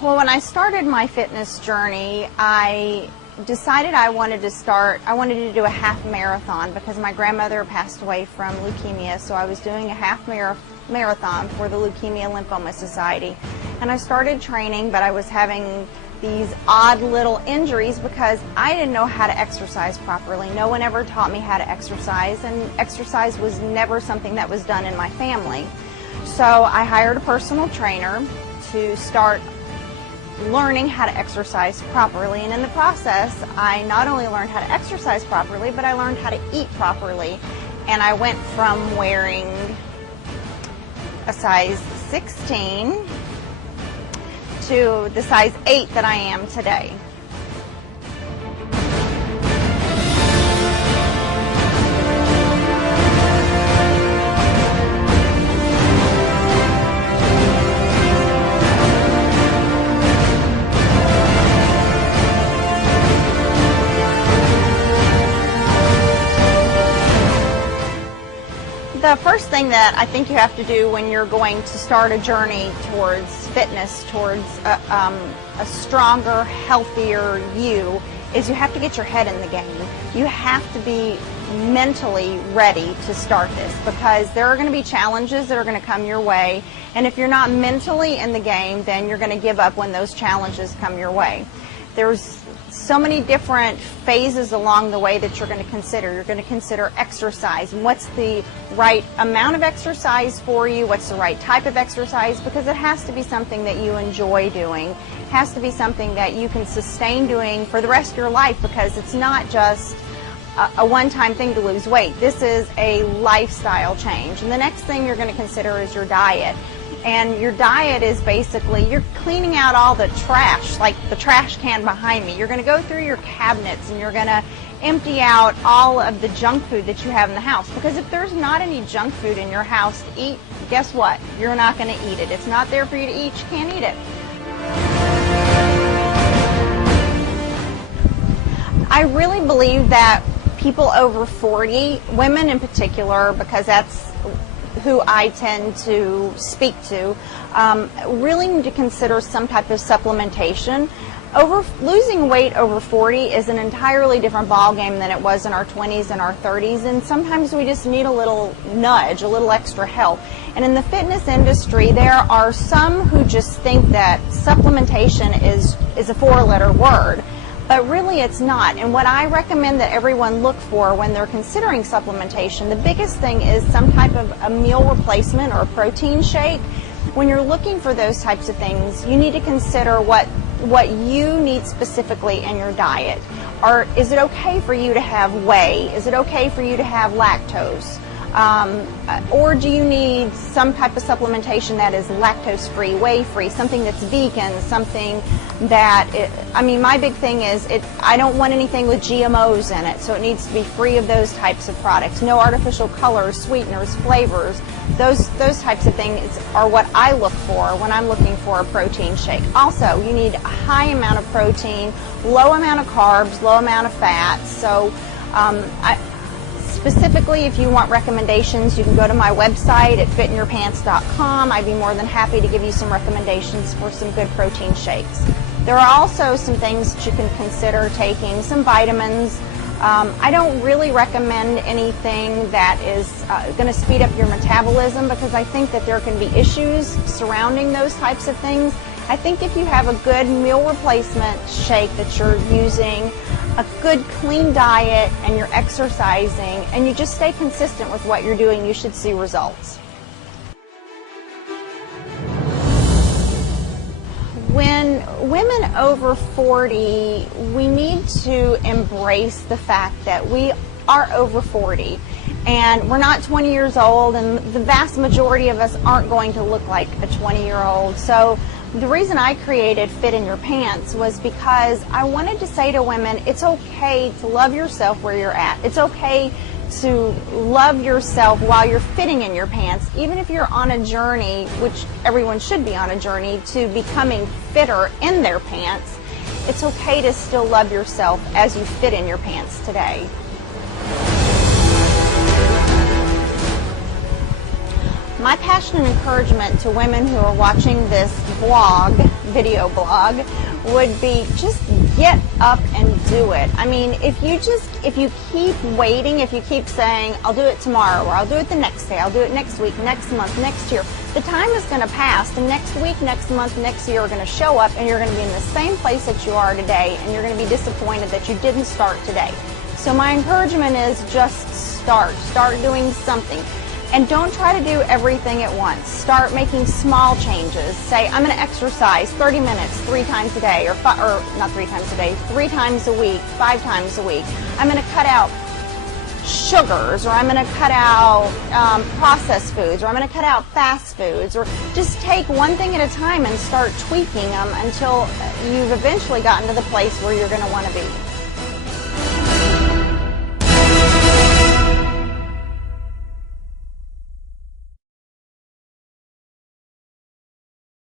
Well, when I started my fitness journey, I decided I wanted to do a half marathon because my grandmother passed away from leukemia, so I was doing a half marathon for the Leukemia Lymphoma Society. And I started training, but I was having these odd little injuries because I didn't know how to exercise properly. No one ever taught me how to exercise, and exercise was never something that was done in my family. So I hired a personal trainer to start learning how to exercise properly, and in the process I not only learned how to exercise properly, but I learned how to eat properly. And I went from wearing a size 16 to the size 8 that I am today. The first thing that I think you have to do when you're going to start a journey towards fitness, towards a stronger, healthier you, is you have to get your head in the game. You have to be mentally ready to start this, because there are going to be challenges that are going to come your way, and if you're not mentally in the game, then you're going to give up when those challenges come your way. There's so many different phases along the way that you're going to consider. You're going to consider exercise, and what's the right amount of exercise for you, what's the right type of exercise, because it has to be something that you enjoy doing. It has to be something that you can sustain doing for the rest of your life, because it's not just a one-time thing to lose weight. This is a lifestyle change. And the next thing you're going to consider is your diet. And your diet is basically, you're cleaning out all the trash, like the trash can behind me. You're going to go through your cabinets and you're going to empty out all of the junk food that you have in the house. Because if there's not any junk food in your house to eat, guess what? You're not going to eat it. It's not there for you to eat. You can't eat it. I really believe that people over 40, women in particular, because that's who I tend to speak to, really need to consider some type of supplementation. Losing weight over 40 is an entirely different ballgame than it was in our 20s and our 30s, and sometimes we just need a little nudge, a little extra help. And in the fitness industry, there are some who just think that supplementation is a four-letter word. But really it's not. And what I recommend that everyone look for when they're considering supplementation, the biggest thing is some type of a meal replacement or a protein shake. When you're looking for those types of things, you need to consider what you need specifically in your diet. Or is it okay for you to have whey? Is it okay for you to have lactose? Or do you need some type of supplementation that is lactose-free, whey-free, something that's vegan, something that, my big thing is I don't want anything with GMOs in it, so it needs to be free of those types of products. No artificial colors, sweeteners, flavors. Those types of things are what I look for when I'm looking for a protein shake. Also, you need a high amount of protein, low amount of carbs, low amount of fat. So specifically, if you want recommendations, you can go to my website at fitinyourpants.com. I'd be more than happy to give you some recommendations for some good protein shakes. There are also some things that you can consider taking, some vitamins. I don't really recommend anything that is going to speed up your metabolism, because I think that there can be issues surrounding those types of things. I think if you have a good meal replacement shake that you're using, a good clean diet, and you're exercising, and you just stay consistent with what you're doing, you should see results. When women over 40, we need to embrace the fact that we are over 40, and we're not 20 years old, and the vast majority of us aren't going to look like a 20-year-old. So the reason I created Fit in Your Pants was because I wanted to say to women, it's okay to love yourself where you're at. It's okay to love yourself while you're fitting in your pants, even if you're on a journey, which everyone should be on a journey, to becoming fitter in their pants. It's okay to still love yourself as you fit in your pants today. My passion and encouragement to women who are watching this video blog, would be just get up and do it. I mean, if you keep waiting, if you keep saying, I'll do it tomorrow, or I'll do it the next day, I'll do it next week, next month, next year, the time is going to pass, and next week, next month, next year are going to show up, and you're going to be in the same place that you are today, and you're going to be disappointed that you didn't start today. So my encouragement is just start doing something. And don't try to do everything at once. Start making small changes. Say, I'm going to exercise 30 minutes 3 times a day, or not 3 times a day, 3 times a week, 5 times a week. I'm going to cut out sugars, or I'm going to cut out processed foods, or I'm going to cut out fast foods, or just take one thing at a time and start tweaking them until you've eventually gotten to the place where you're going to want to be.